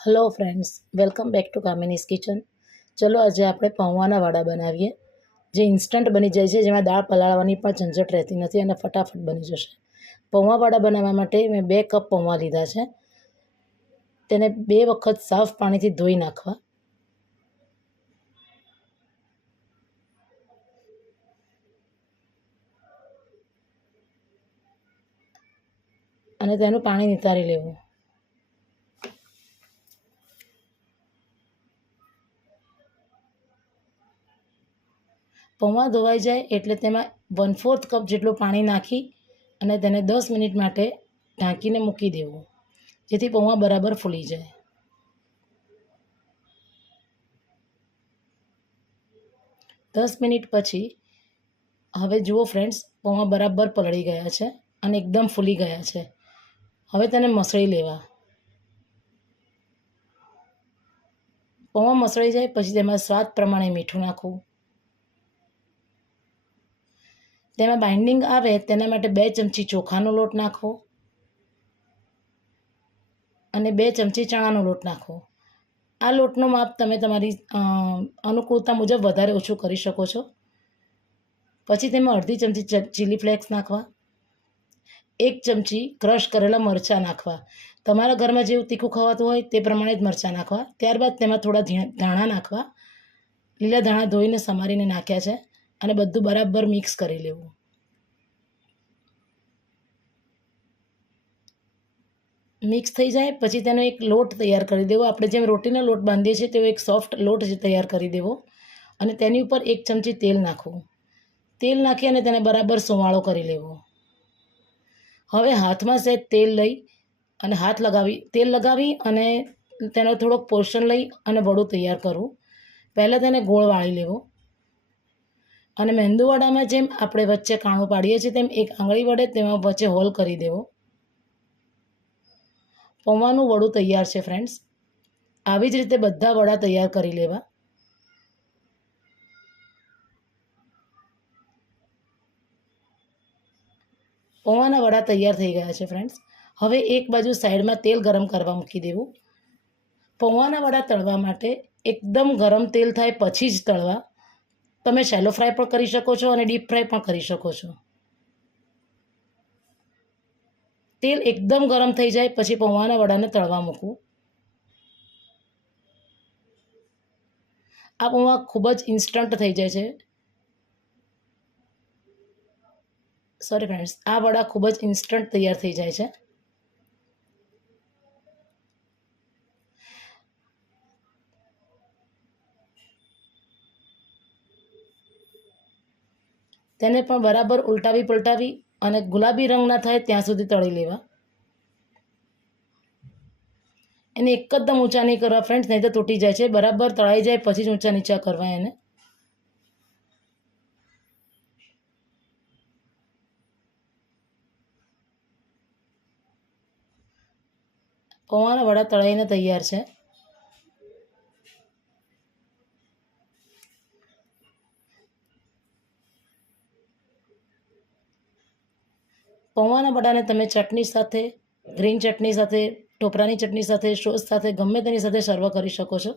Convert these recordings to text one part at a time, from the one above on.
Hello friends, welcome back to Kamini's kitchen. चलो आज આપણે પૌવાના વડા બનાવીએ જે ઇન્સ્ટન્ટ બની જાય છે, જેમાં દાળ પલાળવાની પણ ઝંઝટ રહેતી નથી અને ફટાફટ બની જશે। પૌવા વડા બનાવવા માટે મેં 2 કપ પૌવા લીધા છે। તેને 2 વખત સાફ પાણીથી ધોઈ નાખવા। અને તેનું પાણી નિતારી લેવું। પૌવા ધોવાઈ જાય એટલે તેમાં 1/4 કપ જેટલું પાણી નાખી અને તેને 10 મિનિટ માટે ઢાંકીને મૂકી દેવું, જેથી પૌવા બરાબર ફૂલી જાય। 10 મિનિટ પછી હવે જુઓ ફ્રેન્ડ્સ, પૌવા બરાબર પલળી ગયા છે અને એકદમ ફૂલી ગયા છે। હવે તેને મસળી લેવા। પૌવા મસળી જાય પછી તેમાં સ્વાદ પ્રમાણે મીઠું નાખવું। તેમાં બાઇન્ડિંગ આવે તેના માટે 2 ચમચી ચોખાનો લોટ નાખવો અને 2 ચમચી ચણાનો લોટ નાખવો। આ લોટનો માપ તમે તમારી અનુકૂળતા મુજબ વધારે ઓછું કરી શકો છો। પછી તેમાં અડધી ચમચી ચીલી ફ્લેક્સ નાખવા, 1 ચમચી ક્રશ કરેલા મરચાં નાખવા। તમારા ઘરમાં જેવું તીખું ખવાતું હોય તે પ્રમાણે જ મરચાં નાખવા। ત્યારબાદ તેમાં થોડા ધાણા નાખવા। લીલા ધાણા ધોઈને સમારીને નાખ્યા છે અને બધું બરાબર મિક્સ કરી લેવું। મિક્સ થઈ જાય પછી તેનો એક લોટ તૈયાર કરી દેવો। આપણે જેમ રોટીનો લોટ બાંધીએ છીએ તેવો એક સોફ્ટ લોટ તૈયાર કરી દેવો અને તેની ઉપર 1 ચમચી તેલ નાખવું। તેલ નાખી અને તેને બરાબર સુવાળો કરી લેવો। હવે હાથમાં સહેજ તેલ લઈ અને તેલ લગાવી અને તેનો થોડોક પોર્શન લઈ અને વડું તૈયાર કરવું। પહેલાં તેને ગોળ વાળી લેવો અને મેંદુવડામાં જેમ આપણે વચ્ચે કાણું પાડીએ છીએ તેમ એક આંગળી વડે તેમાં વચ્ચે હોલ કરી દેવો। પૌવાનું વડું તૈયાર છે ફ્રેન્ડ્સ। આવી જ રીતે બધા વડા તૈયાર કરી લેવા। પૌવાના વડા તૈયાર થઈ ગયા છે ફ્રેન્ડ્સ। હવે એક બાજુ સાઈડમાં તેલ ગરમ કરવા મૂકી દેવું। પૌવાના વડા તળવા માટે એકદમ ગરમ તેલ થાય પછી જ તળવા। તમે શેલો ફ્રાય પણ કરી શકો છો અને ડીપ ફ્રાય પણ કરી શકો છો। તેલ એકદમ ગરમ થઈ જાય પછી પૌવાના વડાને તળવા મૂકવું। આ પૌવા ખૂબ જ ઇન્સ્ટન્ટ થઈ જાય છે। સોરી ફ્રેન્ડ્સ, આ વડા ખૂબ જ ઇન્સ્ટન્ટ તૈયાર થઈ જાય છે। તેને પણ બરાબર ઉલટાવી પલટાવી અને ગુલાબી રંગ ના થાય ત્યાં સુધી તળી લેવા। એને એકદમ ઊંચા નહીં કરવા ફ્રેન્ડ્સ, નહીં તો તૂટી જાય છે। બરાબર તળાઈ જાય પછી જ ઊંચા નીચા કરવા એને। પૌવાના વડા તળાઈને તૈયાર છે। પૌવાના વડાને તમે ચટણી સાથે, ગ્રીન ચટણી સાથે, ટોપરાની ચટણી સાથે, સોસ સાથે ગમે તેની સાથે સર્વ કરી શકો છો।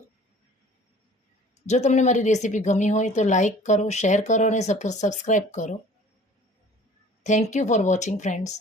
જો તમને મારી રેસીપી ગમી હોય તો લાઈક કરો, શેર કરો અને સબસ્ક્રાઈબ કરો। Thank you for watching friends.